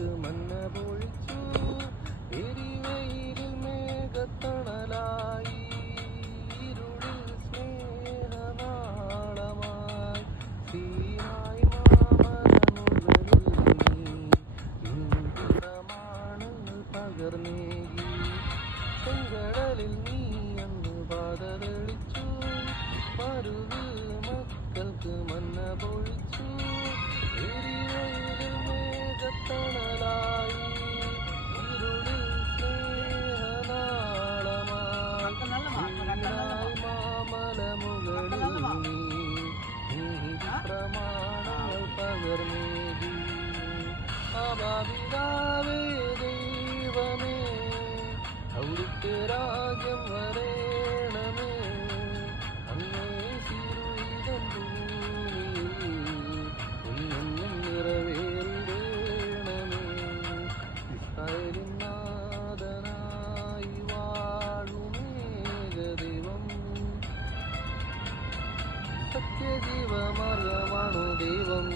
മക്കൾക്ക് മന്ന പൊഴിച്ചു എരിവയിലിൽ മേഘത്തണലായി ഇരുളിൽ സ്നേഹനാളമായി സീനായി മാമലമുകളിൽ നീ പ്രമാണങ്ങൾ പകർന്നേകി ചെങ്കടലിൽ നീ അന്ന് പാത തെളിച്ചു മരുവ് മക്കൾക്ക് മന്ന പൊഴിച്ചു എരിവയിലിൽ മേഘത്തണലായി ഇരുളിൽ സ്നേഹനാളമായി സീനായി മാമലമുകളിൽ നീ നീതി പ്രമാണങ്ങൾ പകർന്നേകി അഭാവിതാവേ ദൈവമേ അവിടുത്തെ രാജ്യം വരേണമേ അങ്ങേ സിരുളിതൻ ഭൂമിയിൽ എന്നെന്നും നിറവേറിടേണമേ ഇസ്രായേലിൻ നാഥനായി വാഴുമേകദൈവം സത്യജീവമാർഗമാണു ദൈവം